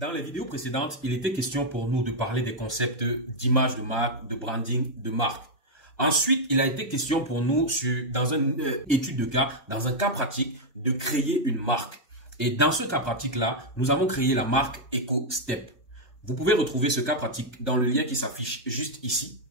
Dans les vidéos précédentes, il était question pour nous de parler des concepts d'image de marque, de branding de marque. Ensuite, il a été question pour nous, dans une étude de cas, dans un cas pratique, de créer une marque. Et dans ce cas pratique-là, nous avons créé la marque EcoStep. Vous pouvez retrouver ce cas pratique dans le lien qui s'affiche juste ici.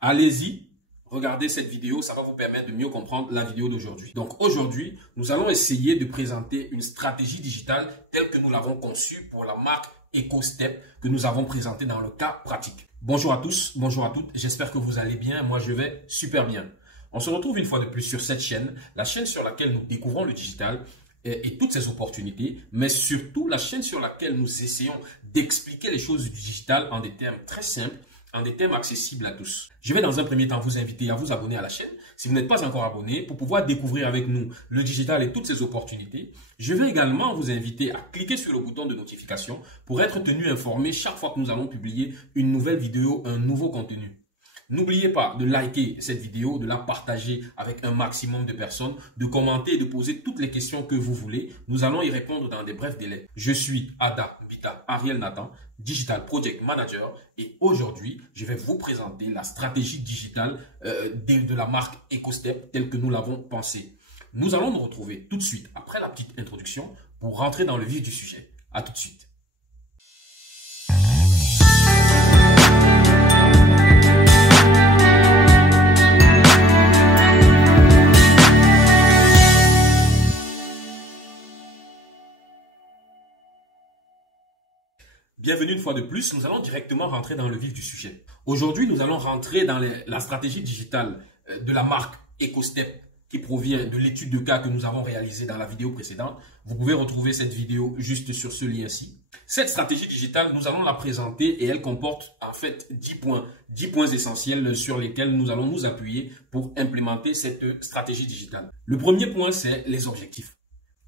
Allez-y, regardez cette vidéo, ça va vous permettre de mieux comprendre la vidéo d'aujourd'hui. Donc aujourd'hui, nous allons essayer de présenter une stratégie digitale telle que nous l'avons conçue pour la marque EcoStep que nous avons présentée dans le cas pratique. Bonjour à tous, bonjour à toutes, j'espère que vous allez bien, moi je vais super bien. On se retrouve une fois de plus sur cette chaîne, la chaîne sur laquelle nous découvrons le digital et toutes ses opportunités, mais surtout la chaîne sur laquelle nous essayons d'expliquer les choses du digital en des termes très simples, en des termes accessibles à tous. Je vais dans un premier temps vous inviter à vous abonner à la chaîne si vous n'êtes pas encore abonné pour pouvoir découvrir avec nous le digital et toutes ses opportunités. Je vais également vous inviter à cliquer sur le bouton de notification pour être tenu informé chaque fois que nous allons publier une nouvelle vidéo, un nouveau contenu. N'oubliez pas de liker cette vidéo, de la partager avec un maximum de personnes, de commenter et de poser toutes les questions que vous voulez. Nous allons y répondre dans des brefs délais. Je suis Ada Bita Ariel Nathan, Digital Project Manager, et aujourd'hui, je vais vous présenter la stratégie digitale de la marque EcoStep telle que nous l'avons pensée. Nous allons nous retrouver tout de suite après la petite introduction pour rentrer dans le vif du sujet. À tout de suite. Bienvenue une fois de plus, nous allons directement rentrer dans le vif du sujet. Aujourd'hui, nous allons rentrer dans la stratégie digitale de la marque EcoStep qui provient de l'étude de cas que nous avons réalisée dans la vidéo précédente. Vous pouvez retrouver cette vidéo juste sur ce lien-ci. Cette stratégie digitale, nous allons la présenter et elle comporte en fait 10 points essentiels sur lesquels nous allons nous appuyer pour implémenter cette stratégie digitale. Le premier point, c'est les objectifs.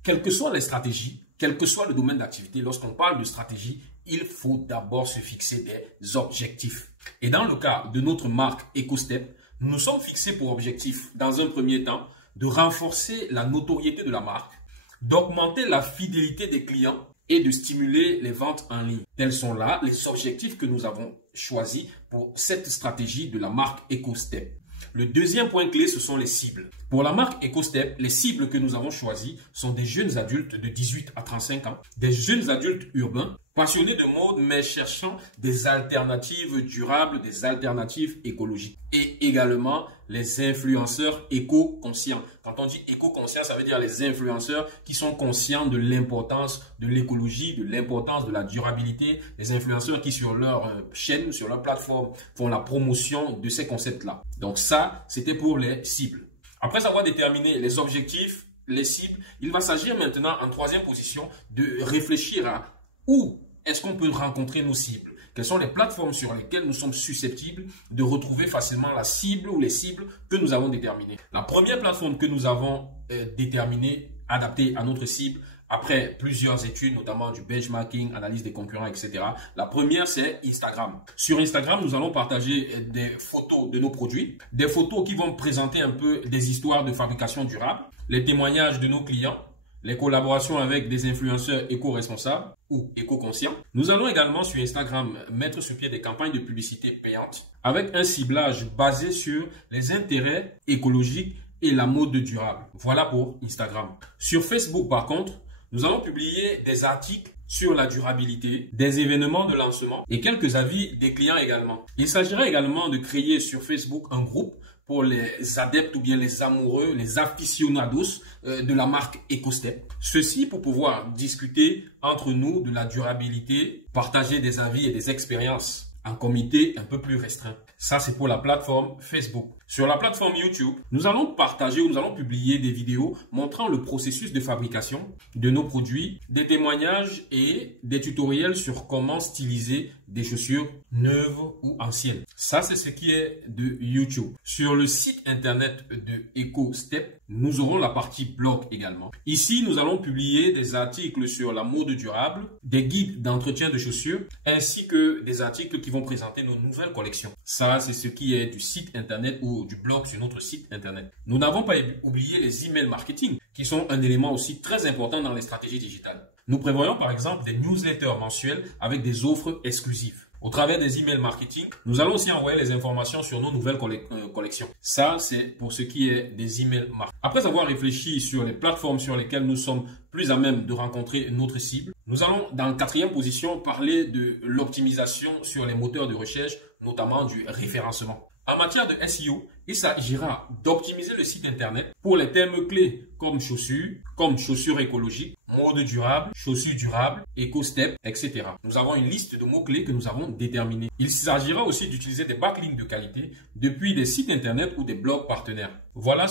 Quelles que soient les stratégies, quel que soit le domaine d'activité, lorsqu'on parle de stratégie, il faut d'abord se fixer des objectifs. Et dans le cas de notre marque EcoStep, nous nous sommes fixés pour objectif, dans un premier temps, de renforcer la notoriété de la marque, d'augmenter la fidélité des clients et de stimuler les ventes en ligne. Tels sont là les objectifs que nous avons choisis pour cette stratégie de la marque EcoStep. Le deuxième point clé, ce sont les cibles. Pour la marque EcoStep, les cibles que nous avons choisies sont des jeunes adultes de 18 à 35 ans, des jeunes adultes urbains, passionnés de mode mais cherchant des alternatives durables, des alternatives écologiques. Et également les influenceurs éco-conscients. Quand on dit éco-conscient, ça veut dire les influenceurs qui sont conscients de l'importance de l'écologie, de l'importance de la durabilité, les influenceurs qui sur leur chaîne, sur leur plateforme font la promotion de ces concepts-là. Donc ça, c'était pour les cibles. Après avoir déterminé les objectifs, les cibles, il va s'agir maintenant en troisième position de réfléchir à où est-ce qu'on peut rencontrer nos cibles. Quelles sont les plateformes sur lesquelles nous sommes susceptibles de retrouver facilement la cible ou les cibles que nous avons déterminées. La première plateforme que nous avons déterminée, adaptée à notre cible, après plusieurs études, notamment du benchmarking, analyse des concurrents, etc. La première, c'est Instagram. Sur Instagram, nous allons partager des photos de nos produits, des photos qui vont présenter un peu des histoires de fabrication durable, les témoignages de nos clients, les collaborations avec des influenceurs éco-responsables ou éco-conscients. Nous allons également sur Instagram mettre sur pied des campagnes de publicité payantes avec un ciblage basé sur les intérêts écologiques et la mode durable. Voilà pour Instagram. Sur Facebook, par contre, nous allons publier des articles sur la durabilité, des événements de lancement et quelques avis des clients également. Il s'agira également de créer sur Facebook un groupe pour les adeptes ou bien les amoureux, les aficionados de la marque EcoStep. Ceci pour pouvoir discuter entre nous de la durabilité, partager des avis et des expériences en comité un peu plus restreint. Ça, c'est pour la plateforme Facebook. Sur la plateforme YouTube, nous allons partager ou nous allons publier des vidéos montrant le processus de fabrication de nos produits, des témoignages et des tutoriels sur comment styliser des chaussures neuves ou anciennes. Ça, c'est ce qui est de YouTube. Sur le site internet de EcoStep, nous aurons la partie blog également. Ici, nous allons publier des articles sur la mode durable, des guides d'entretien de chaussures, ainsi que des articles qui vont présenter nos nouvelles collections. Ça, c'est ce qui est du site internet ou du blog sur notre site internet. Nous n'avons pas oublié les emails marketing, qui sont un élément aussi très important dans les stratégies digitales. Nous prévoyons par exemple des newsletters mensuels avec des offres exclusives. Au travers des emails marketing, nous allons aussi envoyer les informations sur nos nouvelles collections. Ça, c'est pour ce qui est des emails marketing. Après avoir réfléchi sur les plateformes sur lesquelles nous sommes plus à même de rencontrer notre cible, nous allons, dans la 4e position, parler de l'optimisation sur les moteurs de recherche, notamment du référencement. En matière de SEO, il s'agira d'optimiser le site internet pour les termes clés comme chaussures écologiques, mode durable, chaussures durables, éco-step, etc. Nous avons une liste de mots-clés que nous avons déterminés. Il s'agira aussi d'utiliser des backlinks de qualité depuis des sites internet ou des blogs partenaires. Voilà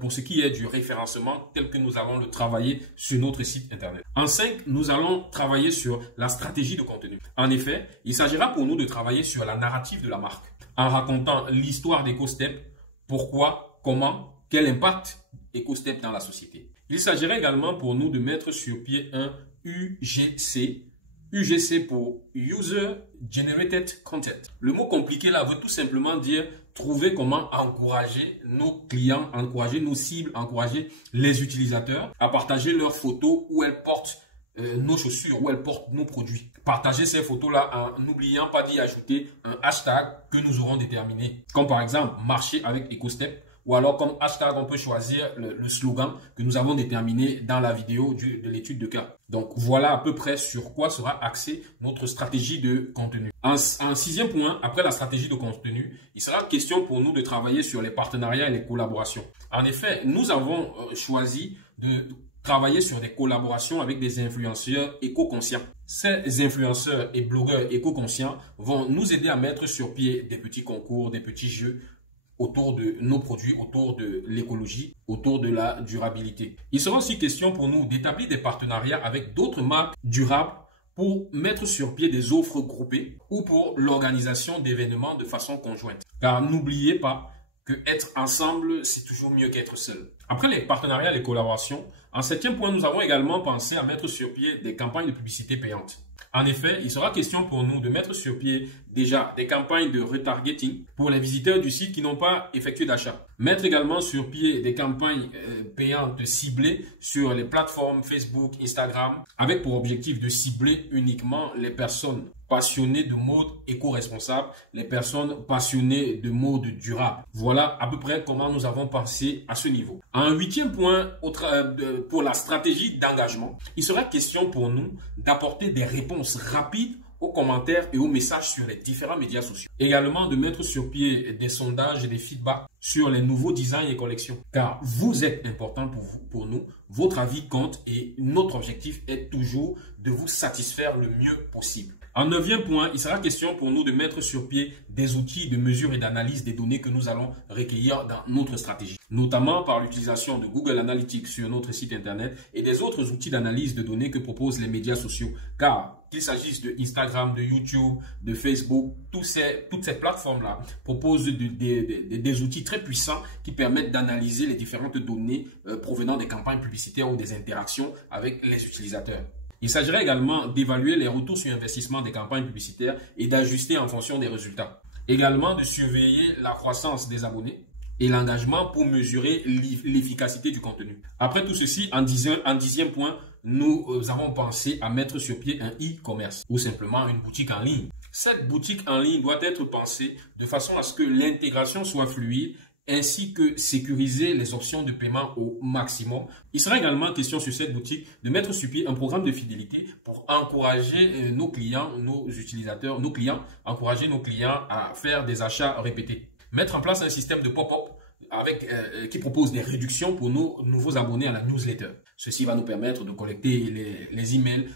pour ce qui est du référencement tel que nous allons le travailler sur notre site internet. En 5, nous allons travailler sur la stratégie de contenu. En effet, il s'agira pour nous de travailler sur la narrative de la marque en racontant l'histoire d'EcoStep, pourquoi, comment, quel impact EcoStep dans la société. Il s'agirait également pour nous de mettre sur pied un UGC. UGC pour User Generated Content. Le mot compliqué là veut tout simplement dire trouver comment encourager nos clients, encourager nos cibles, encourager les utilisateurs à partager leurs photos où elles portent nos chaussures, où elles portent nos produits. Partager ces photos-là en n'oubliant pas d'y ajouter un hashtag que nous aurons déterminé. Comme par exemple, marcher avec EcoStep. Ou alors comme hashtag, on peut choisir le slogan que nous avons déterminé dans la vidéo de l'étude de cas. Donc voilà à peu près sur quoi sera axée notre stratégie de contenu. En 6e point, après la stratégie de contenu, il sera question pour nous de travailler sur les partenariats et les collaborations. En effet, nous avons choisi de travailler sur des collaborations avec des influenceurs éco-conscients. Ces influenceurs et blogueurs éco-conscients vont nous aider à mettre sur pied des petits concours, des petits jeux autour de nos produits, autour de l'écologie, autour de la durabilité. Il sera aussi question pour nous d'établir des partenariats avec d'autres marques durables pour mettre sur pied des offres groupées ou pour l'organisation d'événements de façon conjointe. Car n'oubliez pas que être ensemble, c'est toujours mieux qu'être seul. Après les partenariats et les collaborations, en 7e point, nous avons également pensé à mettre sur pied des campagnes de publicité payantes. En effet, il sera question pour nous de mettre sur pied déjà des campagnes de retargeting pour les visiteurs du site qui n'ont pas effectué d'achat. Mettre également sur pied des campagnes payantes ciblées sur les plateformes Facebook, Instagram, avec pour objectif de cibler uniquement les personnes passionnées de mode éco-responsable, les personnes passionnées de mode durable. Voilà à peu près comment nous avons pensé à ce niveau. En 8e point, pour la stratégie d'engagement, il sera question pour nous d'apporter des réponses rapides aux commentaires et aux messages sur les différents médias sociaux. Également de mettre sur pied des sondages et des feedbacks sur les nouveaux designs et collections. Car vous êtes important pour nous, votre avis compte et notre objectif est toujours de vous satisfaire le mieux possible. En 9e point, il sera question pour nous de mettre sur pied des outils de mesure et d'analyse des données que nous allons recueillir dans notre stratégie, notamment par l'utilisation de Google Analytics sur notre site internet et des autres outils d'analyse de données que proposent les médias sociaux. Car qu'il s'agisse de Instagram, de YouTube, de Facebook, toutes ces plateformes-là proposent des outils très puissants qui permettent d'analyser les différentes données provenant des campagnes publicitaires ou des interactions avec les utilisateurs. Il s'agirait également d'évaluer les retours sur investissement des campagnes publicitaires et d'ajuster en fonction des résultats. Également de surveiller la croissance des abonnés et l'engagement pour mesurer l'efficacité du contenu. Après tout ceci, en 10e point, nous avons pensé à mettre sur pied un e-commerce ou simplement une boutique en ligne. Cette boutique en ligne doit être pensée de façon à ce que l'intégration soit fluide ainsi que sécuriser les options de paiement au maximum. Il sera également question sur cette boutique de mettre sur pied un programme de fidélité pour encourager nos clients, nos utilisateurs, nos clients, encourager nos clients à faire des achats répétés. Mettre en place un système de pop-up qui propose des réductions pour nos nouveaux abonnés à la newsletter. Ceci va nous permettre de collecter les emails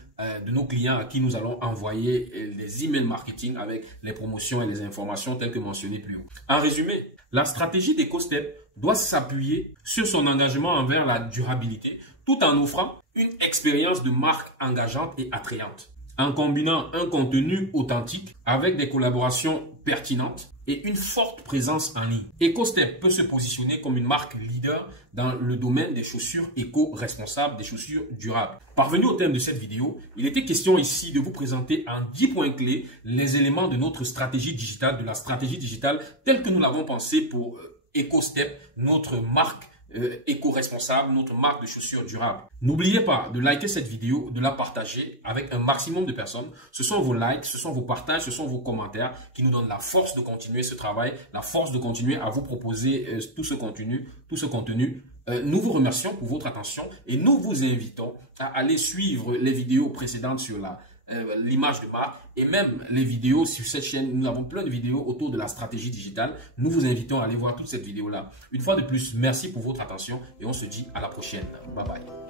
de nos clients à qui nous allons envoyer les emails marketing avec les promotions et les informations telles que mentionnées plus haut. En résumé, la stratégie d'EcoStep doit s'appuyer sur son engagement envers la durabilité tout en offrant une expérience de marque engageante et attrayante. En combinant un contenu authentique avec des collaborations pertinentes et une forte présence en ligne. EcoStep peut se positionner comme une marque leader dans le domaine des chaussures éco-responsables, des chaussures durables. Parvenu au thème de cette vidéo, il était question ici de vous présenter en 10 points clés les éléments de notre stratégie digitale, de la stratégie digitale telle que nous l'avons pensée pour EcoStep, notre marque éco-responsable, notre marque de chaussures durable. N'oubliez pas de liker cette vidéo, de la partager avec un maximum de personnes. Ce sont vos likes, ce sont vos partages, ce sont vos commentaires qui nous donnent la force de continuer ce travail, la force de continuer à vous proposer tout ce contenu. Nous vous remercions pour votre attention et nous vous invitons à aller suivre les vidéos précédentes sur l'image de marque et même les vidéos sur cette chaîne. Nous avons plein de vidéos autour de la stratégie digitale. Nous vous invitons à aller voir toute cette vidéo-là. Une fois de plus, merci pour votre attention et on se dit à la prochaine. Bye bye.